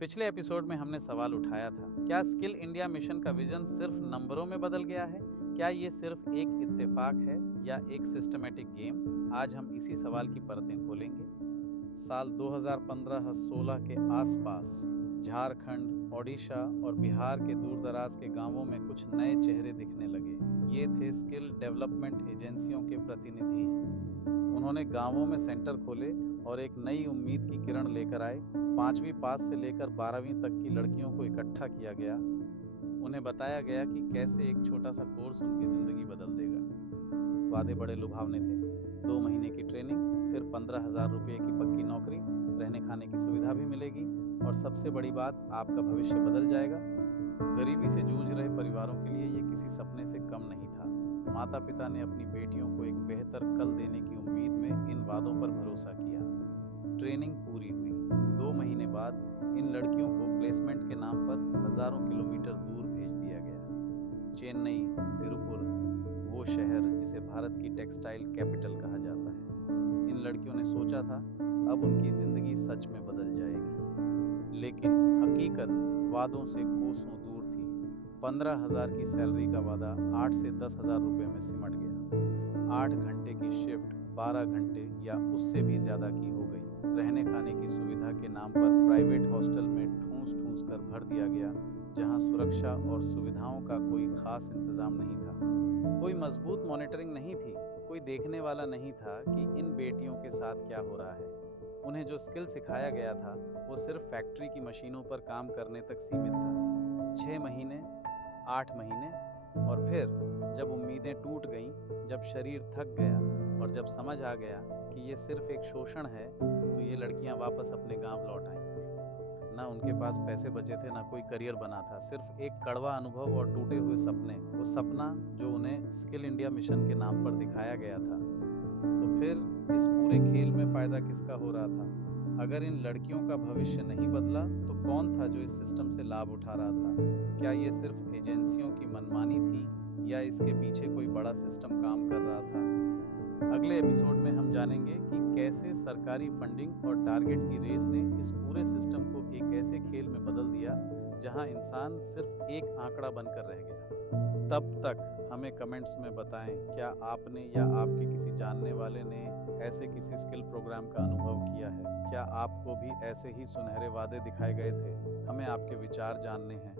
पिछले एपिसोड में हमने सवाल उठाया था, क्या स्किल इंडिया मिशन का विजन सिर्फ नंबरों में बदल गया है? क्या ये सिर्फ एक इत्तेफाक है या एक सिस्टमैटिक गेम? आज हम इसी सवाल की परतें खोलेंगे। साल 2015-16 के आसपास झारखंड, ओडिशा और बिहार के दूरदराज के गांवों में कुछ नए चेहरे दिखने लगे। ये थे स्किल डेवलपमेंट एजेंसियों के प्रतिनिधि। उन्होंने गांवों में सेंटर खोले और एक नई उम्मीद की किरण लेकर आए। 5वीं पास से लेकर 12वीं तक की लड़कियों को इकट्ठा किया गया। उन्हें बताया गया कि कैसे एक छोटा सा कोर्स उनकी ज़िंदगी बदल देगा। वादे बड़े लुभावने थे। 2 महीने की ट्रेनिंग, फिर 15,000 रुपये की पक्की नौकरी, रहने खाने की सुविधा भी मिलेगी और सबसे बड़ी बात, आपका भविष्य बदल जाएगा। गरीबी से जूझ रहे परिवारों के लिए ये किसी सपने से कम नहीं था। माता पिता ने अपनी बेटियों को एक बेहतर कल देने की उम्मीद में इन वादों पर भरोसा किया। ट्रेनिंग पूरी हुई। 2 महीने बाद इन लड़कियों को प्लेसमेंट के नाम पर हजारों किलोमीटर दूर भेज दिया गया। चेन्नई, तिरुपुर, वो शहर जिसे भारत की टेक्सटाइल कैपिटल कहा जाता है। इन लड़कियों ने सोचा था अब उनकी जिंदगी सच में बदल जाएगी, लेकिन हकीकत वादों से कोसों दूर थी। 15,000 की सैलरी का वादा 8 से 10,000 रुपये में सिमट गया। 8 घंटे की शिफ्ट 12 घंटे या उससे भी ज़्यादा की हो गई। रहने खाने की सुविधा के नाम पर प्राइवेट हॉस्टल में ठूंस ठूंस कर भर दिया गया, जहां सुरक्षा और सुविधाओं का कोई खास इंतजाम नहीं था। कोई मजबूत मॉनिटरिंग नहीं थी, कोई देखने वाला नहीं था कि इन बेटियों के साथ क्या हो रहा है। उन्हें जो स्किल सिखाया गया था वो सिर्फ फैक्ट्री की मशीनों पर काम करने तक सीमित था। 6 महीने, 8 महीने और फिर जब उम्मीदें टूट गईं, जब शरीर थक गया और जब समझ आ गया कि ये सिर्फ एक शोषण है, तो ये लड़कियां वापस अपने गांव लौट आईं। ना उनके पास पैसे बचे थे, ना कोई करियर बना था, सिर्फ एक कड़वा अनुभव और टूटे हुए सपने। वो सपना जो उन्हें स्किल इंडिया मिशन के नाम पर दिखाया गया था। तो फिर इस पूरे खेल में फ़ायदा किसका हो रहा था? अगर इन लड़कियों का भविष्य नहीं बदला तो कौन था जो इस सिस्टम से लाभ उठा रहा था? क्या ये सिर्फ एजेंसियों की मनमानी थी या इसके पीछे कोई बड़ा सिस्टम काम कर रहा था? अगले एपिसोड में हम जानेंगे कि कैसे सरकारी फंडिंग और टारगेट की रेस ने इस पूरे सिस्टम को एक ऐसे खेल में बदल दिया जहां इंसान सिर्फ एक आंकड़ा बनकर रह गया। तब तक हमें कमेंट्स में बताएं, क्या आपने या आपके किसी जानने वाले ने ऐसे किसी स्किल प्रोग्राम का अनुभव किया है? क्या आपको भी ऐसे ही सुनहरे वादे दिखाए गए थे? हमें आपके विचार जानने हैं।